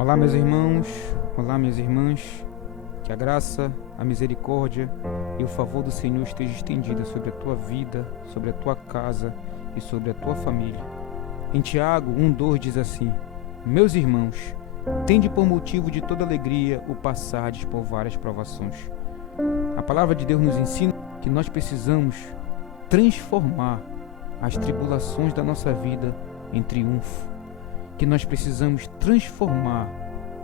Olá, meus irmãos, olá, minhas irmãs, que a graça, a misericórdia e o favor do Senhor esteja estendida sobre a tua vida, sobre a tua casa e sobre a tua família. Em Tiago 1:2 diz assim: Meus irmãos, tende por motivo de toda alegria o passardes por várias provações. A palavra de Deus nos ensina que nós precisamos transformar as tribulações da nossa vida em triunfo, que nós precisamos transformar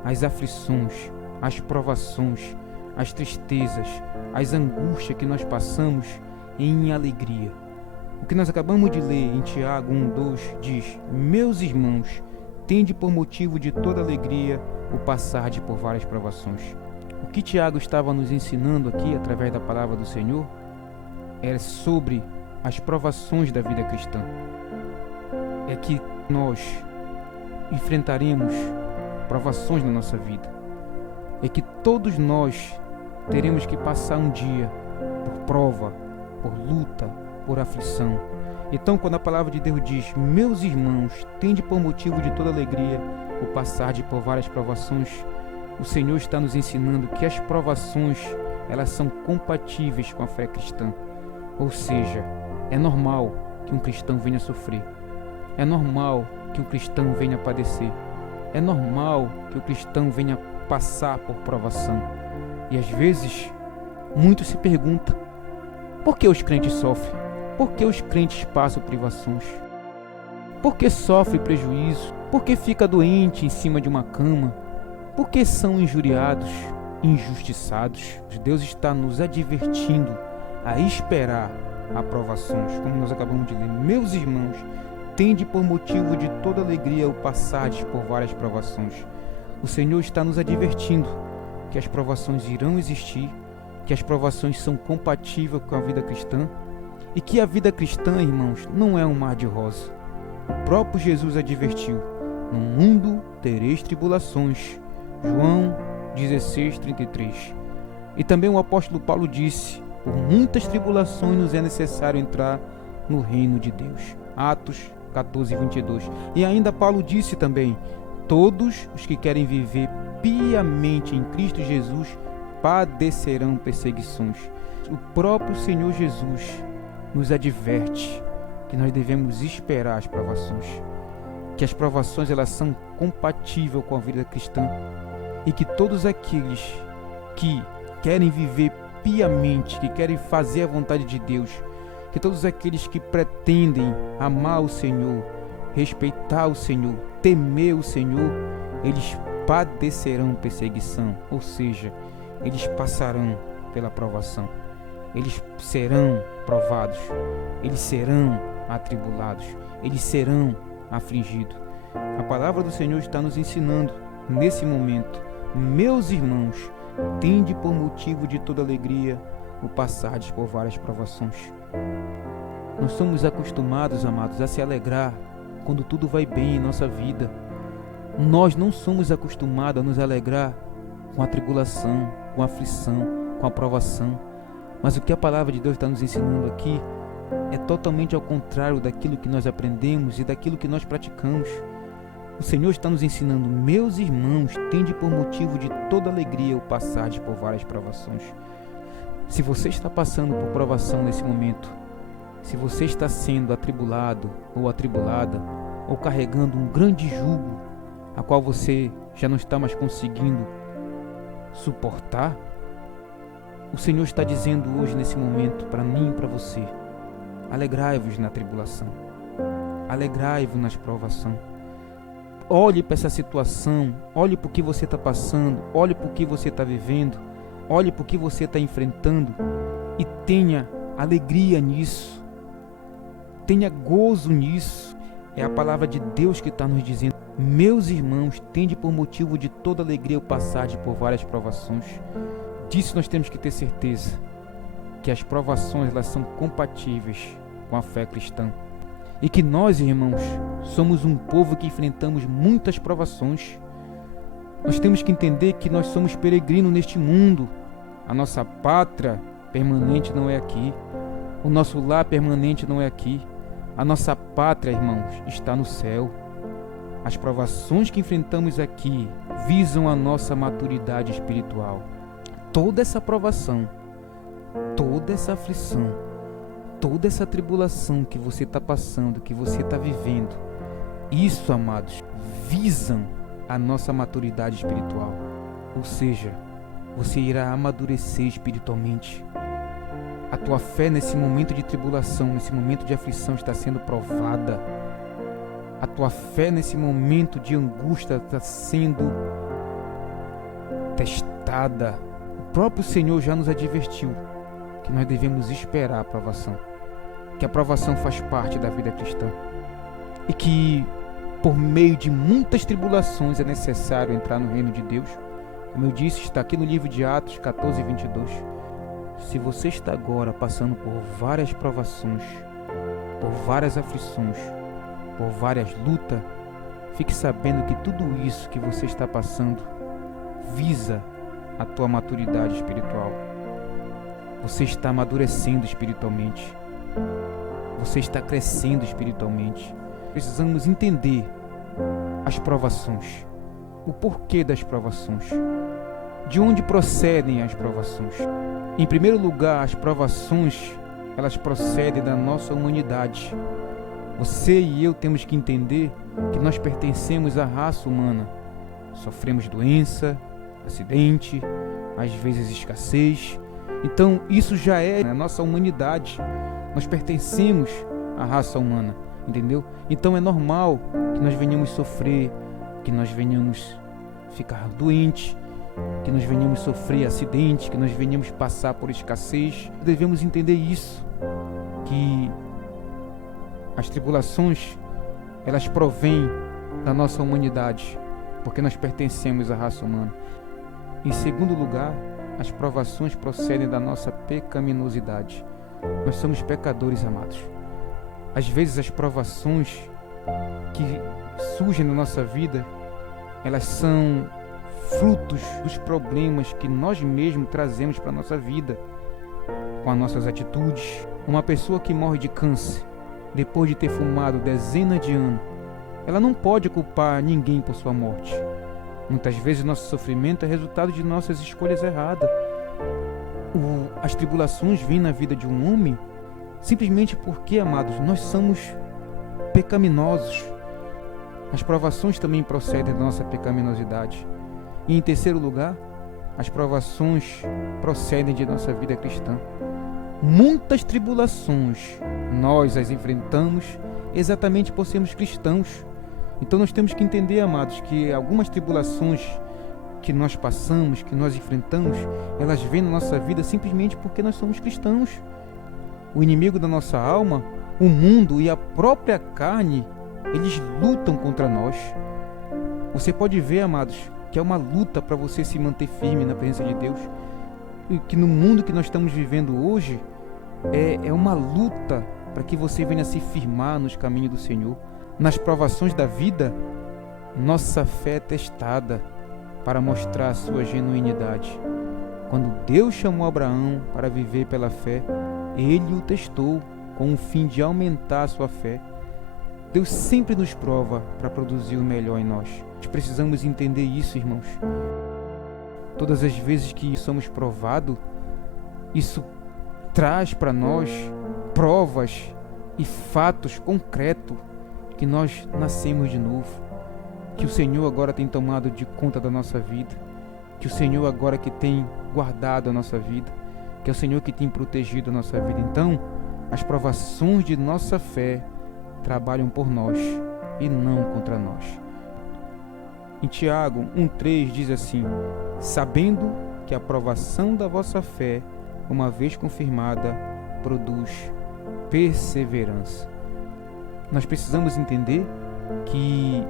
as aflições, as provações, as tristezas, as angústias que nós passamos em alegria. O que nós acabamos de ler em Tiago 1:2 diz: Meus irmãos, tende por motivo de toda alegria o passardes por várias provações. O que Tiago estava nos ensinando aqui através da palavra do Senhor é sobre as provações da vida cristã. É que nós enfrentaremos provações na nossa vida. É que todos nós teremos que passar um dia por prova, por luta, por aflição. Então, quando a palavra de Deus diz: Meus irmãos, tende por motivo de toda alegria o passardes por várias provações, o Senhor está nos ensinando que as provações, elas são compatíveis com a fé cristã. Ou seja, é normal que um cristão venha sofrer. É normal que o cristão venha padecer. É normal que o cristão venha passar por provação. E às vezes, muitos se perguntam: por que os crentes sofrem? Por que os crentes passam privações? Por que sofre prejuízo? Por que fica doente em cima de uma cama? Por que são injuriados, injustiçados? Deus está nos advertindo a esperar aprovações, como nós acabamos de ler. Meus irmãos, tende por motivo de toda alegria o passardes por várias provações. O Senhor está nos advertindo que as provações irão existir, que as provações são compatíveis com a vida cristã e que a vida cristã, irmãos, não é um mar de rosa. O próprio Jesus advertiu: no mundo tereis tribulações. João 16:33. E também o apóstolo Paulo disse: por muitas tribulações nos é necessário entrar no reino de Deus. Atos 14:22. E ainda Paulo disse também: todos os que querem viver piamente em Cristo Jesus padecerão perseguições. O próprio Senhor Jesus nos adverte que nós devemos esperar as provações, que as provações elas são compatíveis com a vida cristã e que todos aqueles que querem viver piamente, que querem fazer a vontade de Deus, que todos aqueles que pretendem amar o Senhor, respeitar o Senhor, temer o Senhor, eles padecerão perseguição, ou seja, eles passarão pela provação, eles serão provados, eles serão atribulados, eles serão afligidos. A palavra do Senhor está nos ensinando nesse momento: meus irmãos, tende por motivo de toda alegria o passardes por várias provações. Nós somos acostumados, amados, a se alegrar quando tudo vai bem em nossa vida. Nós não somos acostumados a nos alegrar com a tribulação, com a aflição, com a provação. Mas o que a palavra de Deus está nos ensinando aqui é totalmente ao contrário daquilo que nós aprendemos e daquilo que nós praticamos. O Senhor está nos ensinando: meus irmãos, tende por motivo de toda alegria o passardes por várias provações. Se você está passando por provação nesse momento, se você está sendo atribulado ou atribulada, ou carregando um grande jugo, a qual você já não está mais conseguindo suportar, o Senhor está dizendo hoje, nesse momento, para mim e para você: alegrai-vos na tribulação, alegrai-vos nas provações. Olhe para essa situação, olhe para o que você está passando, olhe para o que você está vivendo, olhe para o que você está enfrentando e tenha alegria nisso, tenha gozo nisso. É a palavra de Deus que está nos dizendo: meus irmãos, tende por motivo de toda alegria o passardes por várias provações. Disso nós temos que ter certeza, que as provações elas são compatíveis com a fé cristã. E que nós, irmãos, somos um povo que enfrentamos muitas provações. Nós temos que entender que nós somos peregrinos neste mundo. A nossa pátria permanente não é aqui. O nosso lar permanente não é aqui. A nossa pátria, irmãos, está no céu. As provações que enfrentamos aqui visam a nossa maturidade espiritual. Toda essa provação, toda essa aflição, toda essa tribulação que você está passando, que você está vivendo, isso, amados, visam a nossa maturidade espiritual. Ou seja, você irá amadurecer espiritualmente. A tua fé nesse momento de tribulação, nesse momento de aflição está sendo provada. A tua fé nesse momento de angústia está sendo testada. O próprio Senhor já nos advertiu que nós devemos esperar a provação, que a provação faz parte da vida cristã e que por meio de muitas tribulações é necessário entrar no reino de Deus. Como eu disse, está aqui no livro de Atos 14, 22. Se você está agora passando por várias provações, por várias aflições, por várias lutas, fique sabendo que tudo isso que você está passando visa a tua maturidade espiritual. Você está amadurecendo espiritualmente. Você está crescendo espiritualmente. Precisamos entender as provações, o porquê das provações, de onde procedem as provações. Em primeiro lugar, as provações, elas procedem da nossa humanidade. Você e eu temos que entender que nós pertencemos à raça humana. Sofremos doença, acidente, às vezes escassez. Então, isso já é a nossa humanidade. Nós pertencemos à raça humana, entendeu? Então, é normal que nós venhamos sofrer, que nós venhamos ficar doentes, que nós venhamos sofrer acidentes, que nós venhamos passar por escassez. Devemos entender isso, que as tribulações, elas provêm da nossa humanidade, porque nós pertencemos à raça humana. Em segundo lugar, as provações procedem da nossa pecaminosidade. Nós somos pecadores, amados. Às vezes as provações que surgem na nossa vida, elas são frutos dos problemas que nós mesmos trazemos para a nossa vida, com as nossas atitudes. Uma pessoa que morre de câncer, depois de ter fumado dezenas de anos, ela não pode culpar ninguém por sua morte. Muitas vezes nosso sofrimento é resultado de nossas escolhas erradas. As tribulações vêm na vida de um homem simplesmente porque, amados, nós somos pecaminosos. As provações também procedem da nossa pecaminosidade. E em terceiro lugar, as provações procedem de nossa vida cristã. Muitas tribulações nós as enfrentamos exatamente por sermos cristãos. Então nós temos que entender, amados, que algumas tribulações que nós passamos, que nós enfrentamos, elas vêm na nossa vida simplesmente porque nós somos cristãos. O inimigo da nossa alma, o mundo e a própria carne, eles lutam contra nós. Você pode ver, amados, que é uma luta para você se manter firme na presença de Deus. E que no mundo que nós estamos vivendo hoje, é uma luta para que você venha se firmar nos caminhos do Senhor. Nas provações da vida, nossa fé é testada para mostrar a sua genuinidade. Quando Deus chamou Abraão para viver pela fé, Ele o testou com o fim de aumentar a sua fé. Deus sempre nos prova para produzir o melhor em nós. Nós precisamos entender isso, irmãos. Todas as vezes que somos provados, isso traz para nós provas e fatos concretos que nós nascemos de novo, que o Senhor agora tem tomado de conta da nossa vida, que o Senhor agora que tem guardado a nossa vida, que é o Senhor que tem protegido a nossa vida. Então, as provações de nossa fé trabalham por nós e não contra nós. Em Tiago 1,3 diz assim: sabendo que a provação da vossa fé, uma vez confirmada, produz perseverança. Nós precisamos entender que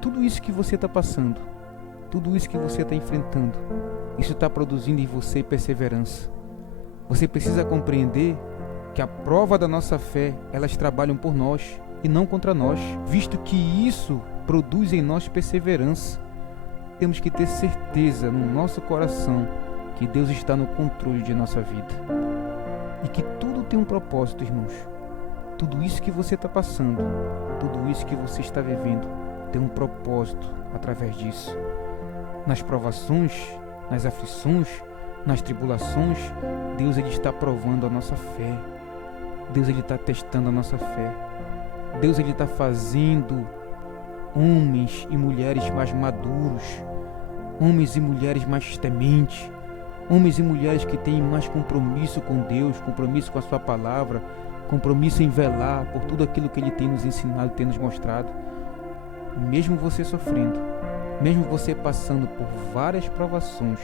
tudo isso que você está passando, tudo isso que você está enfrentando, isso está produzindo em você perseverança. Você precisa compreender que a prova da nossa fé, elas trabalham por nós e não contra nós, visto que isso produz em nós perseverança. Temos que ter certeza no nosso coração que Deus está no controle de nossa vida e que tudo tem um propósito, irmãos. Tudo isso que você está passando, tudo isso que você está vivendo, tem um propósito através disso. nas provações, nas aflições, nas tribulações, Deus ele está provando a nossa fé. Deus ele está testando a nossa fé. Deus ele está fazendo homens e mulheres mais maduros, homens e mulheres mais tementes, homens e mulheres que têm mais compromisso com Deus, compromisso com a sua palavra, compromisso em velar por tudo aquilo que ele tem nos ensinado, tem nos mostrado. Mesmo você sofrendo, mesmo você passando por várias provações,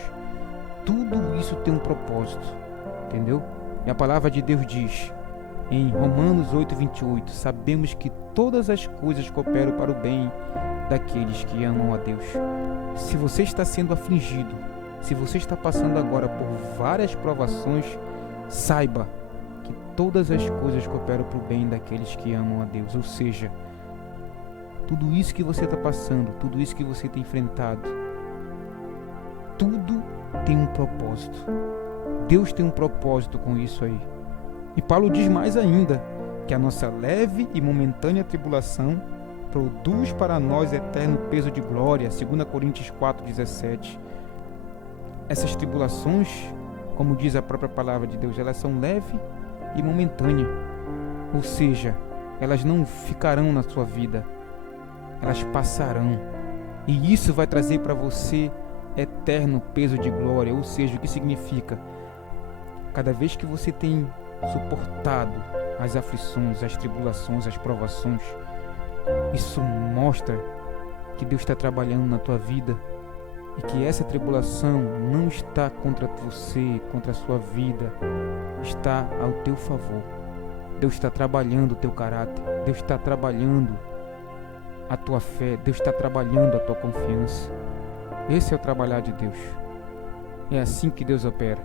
tudo isso tem um propósito, entendeu? E a palavra de Deus diz em Romanos 8:28, sabemos que todas as coisas cooperam para o bem daqueles que amam a Deus. Se você está sendo afligido, se você está passando agora por várias provações, saiba que todas as coisas cooperam para o bem daqueles que amam a Deus. Ou seja, tudo isso que você está passando, tudo isso que você tem enfrentado, tudo tem um propósito. Deus tem um propósito com isso aí. E Paulo diz mais ainda, que a nossa leve e momentânea tribulação produz para nós eterno peso de glória, 2 Coríntios 4:17. Essas tribulações, como diz a própria palavra de Deus, elas são leves e momentâneas. Ou seja, elas não ficarão na sua vida, elas passarão. E isso vai trazer para você eterno peso de glória. Ou seja, o que significa? Cada vez que você tem suportado as aflições, as tribulações, as provações, isso mostra que Deus está trabalhando na tua vida e que essa tribulação não está contra você, contra a sua vida, está ao teu favor. Deus está trabalhando o teu caráter, Deus está trabalhando a tua fé, Deus está trabalhando a tua confiança. Esse é o trabalhar de Deus. É assim que Deus opera.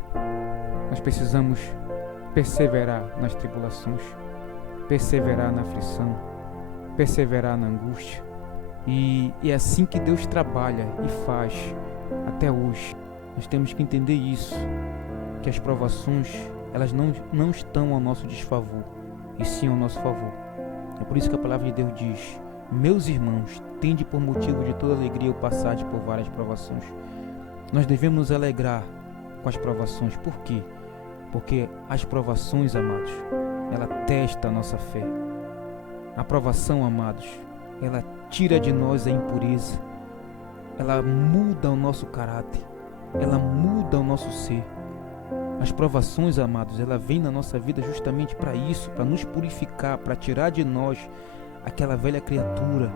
Nós precisamos perseverar nas tribulações, perseverar na aflição, perseverar na angústia. E é assim que Deus trabalha e faz até hoje. Nós temos que entender isso, que as provações, elas não estão ao nosso desfavor, e sim ao nosso favor. É por isso que a palavra de Deus diz: meus irmãos, tende por motivo de toda alegria o passar por várias provações. Nós devemos nos alegrar com as provações. Por quê? Porque as provações, amados, ela testa a nossa fé. A provação, amados, ela tira de nós a impureza. Ela muda o nosso caráter. Ela muda o nosso ser. As provações, amados, ela vem na nossa vida justamente para isso, para nos purificar, para tirar de nós aquela velha criatura,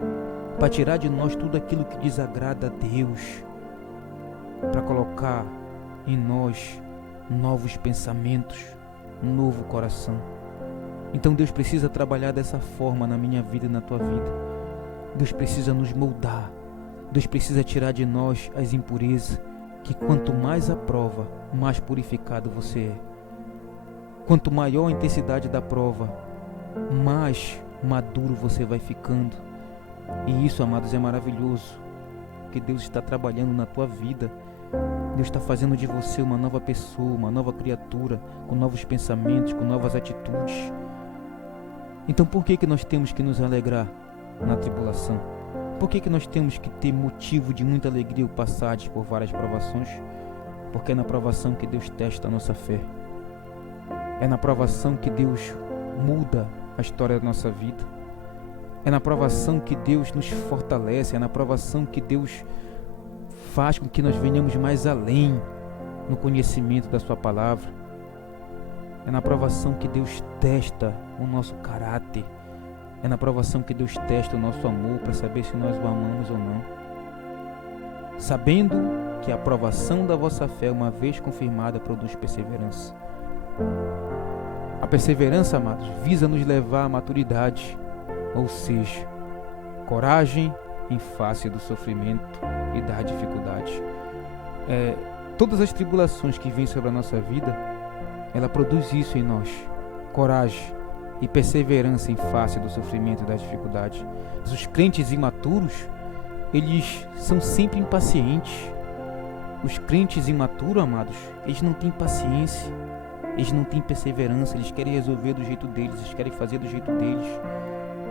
para tirar de nós tudo aquilo que desagrada a Deus, para colocar em nós novos pensamentos, um novo coração. Então Deus precisa trabalhar dessa forma na minha vida e na tua vida. Deus precisa nos moldar. Deus precisa tirar de nós as impurezas, que quanto mais a prova, mais purificado você é. Quanto maior a intensidade da prova, mais maduro você vai ficando. E isso, amados, é maravilhoso, porque Deus está trabalhando na tua vida. Deus está fazendo de você uma nova pessoa, uma nova criatura, com novos pensamentos, com novas atitudes. Então por que nós temos que nos alegrar na tribulação? Por que nós temos que ter motivo de muita alegria ao passar por várias provações? Porque é na provação que Deus testa a nossa fé. É na provação que Deus muda a história da nossa vida. É na provação que Deus nos fortalece. É na provação que Deus faz com que nós venhamos mais além no conhecimento da sua palavra. É na provação que Deus testa o nosso caráter. É na provação que Deus testa o nosso amor para saber se nós o amamos ou não. Sabendo que a provação da vossa fé, uma vez confirmada, produz perseverança. A perseverança, amados, visa nos levar à maturidade, ou seja, coragem em face do sofrimento e da dificuldade. Todas as tribulações que vêm sobre a nossa vida, ela produz isso em nós: coragem e perseverança em face do sofrimento e da dificuldade. Os crentes imaturos, eles são sempre impacientes. Os crentes imaturos, amados, eles não têm paciência, eles não têm perseverança, eles querem resolver do jeito deles, eles querem fazer do jeito deles.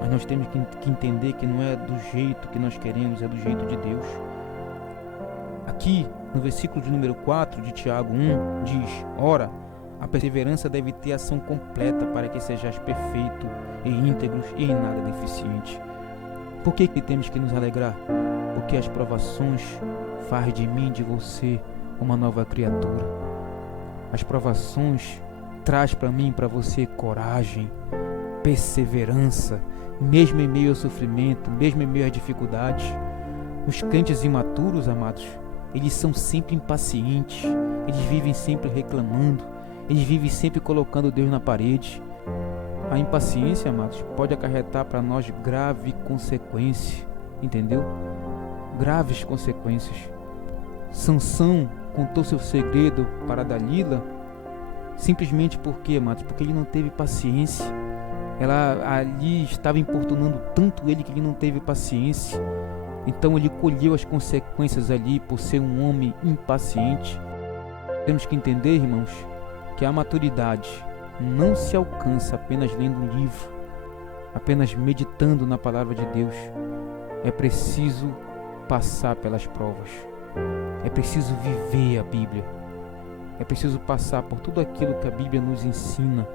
Mas nós temos que entender que não é do jeito que nós queremos, é do jeito de Deus. A Aqui, no versículo de número 4 de Tiago 1, diz: ora, a perseverança deve ter ação completa para que sejais perfeito e íntegros e em nada deficiente. Por que temos que nos alegrar? Porque as provações fazem de mim e de você uma nova criatura. As provações traz para mim e para você coragem, perseverança, mesmo em meio ao sofrimento, mesmo em meio às dificuldades. Os crentes imaturos, amados, eles são sempre impacientes, eles vivem sempre reclamando, eles vivem sempre colocando Deus na parede. A impaciência, amados, pode acarretar para nós grave consequência, entendeu? Graves consequências. Sansão contou seu segredo para Dalila simplesmente porque, amados, porque ele não teve paciência. Ela ali estava importunando tanto ele que ele não teve paciência. Então ele colheu as consequências ali por ser um homem impaciente. Temos que entender, irmãos, que a maturidade não se alcança apenas lendo um livro, apenas meditando na palavra de Deus. É preciso passar pelas provas. É preciso viver a Bíblia. É preciso passar por tudo aquilo que a Bíblia nos ensina,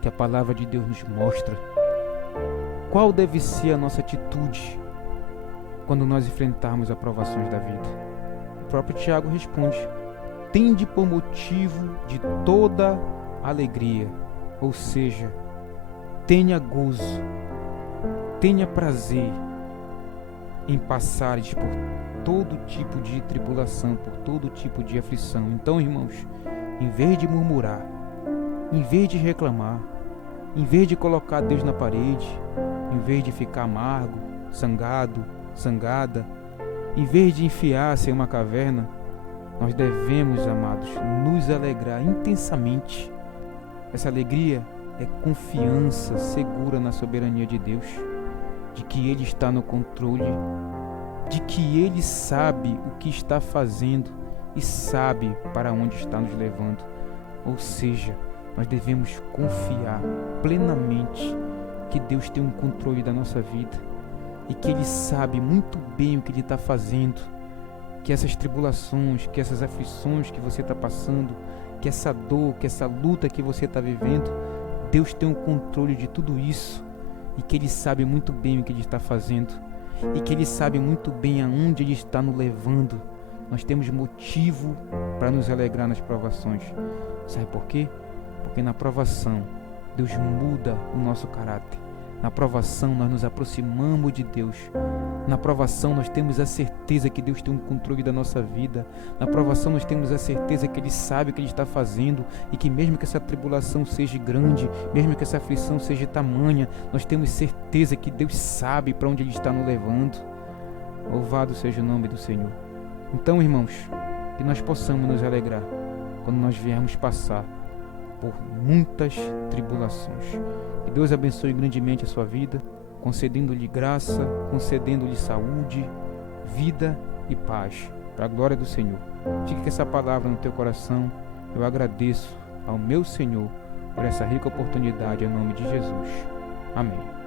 que a palavra de Deus nos mostra. Qual deve ser a nossa atitude quando nós enfrentarmos as provações da vida? O próprio Tiago responde: tende por motivo de toda alegria, ou seja, tenha gozo, tenha prazer em passares por todo tipo de tribulação, por todo tipo de aflição. Então, irmãos, em vez de murmurar, em vez de reclamar, em vez de colocar Deus na parede, em vez de ficar amargo, zangada, em vez de enfiar-se em uma caverna, nós devemos, amados, nos alegrar intensamente. Essa alegria é confiança segura na soberania de Deus, de que Ele está no controle, de que Ele sabe o que está fazendo e sabe para onde está nos levando. Ou seja, nós devemos confiar plenamente que Deus tem um controle da nossa vida e que Ele sabe muito bem o que Ele está fazendo, que essas tribulações, que essas aflições que você está passando, que essa dor, que essa luta que você está vivendo, Deus tem o controle de tudo isso e que Ele sabe muito bem o que Ele está fazendo e que Ele sabe muito bem aonde Ele está nos levando. Nós temos motivo para nos alegrar nas provações. Sabe por quê? Porque na provação Deus muda o nosso caráter. Na provação nós nos aproximamos de Deus. Na provação nós temos a certeza que Deus tem um controle da nossa vida. Na provação nós temos a certeza que Ele sabe o que Ele está fazendo e que mesmo que essa tribulação seja grande, mesmo que essa aflição seja tamanha, nós temos certeza que Deus sabe para onde Ele está nos levando. Louvado seja o nome do Senhor. Então, irmãos, que nós possamos nos alegrar quando nós viermos passar por muitas tribulações. Que Deus abençoe grandemente a sua vida, concedendo-lhe graça, concedendo-lhe saúde, vida e paz, para a glória do Senhor. Fique com essa palavra no teu coração. Eu agradeço ao meu Senhor por essa rica oportunidade, em nome de Jesus. Amém.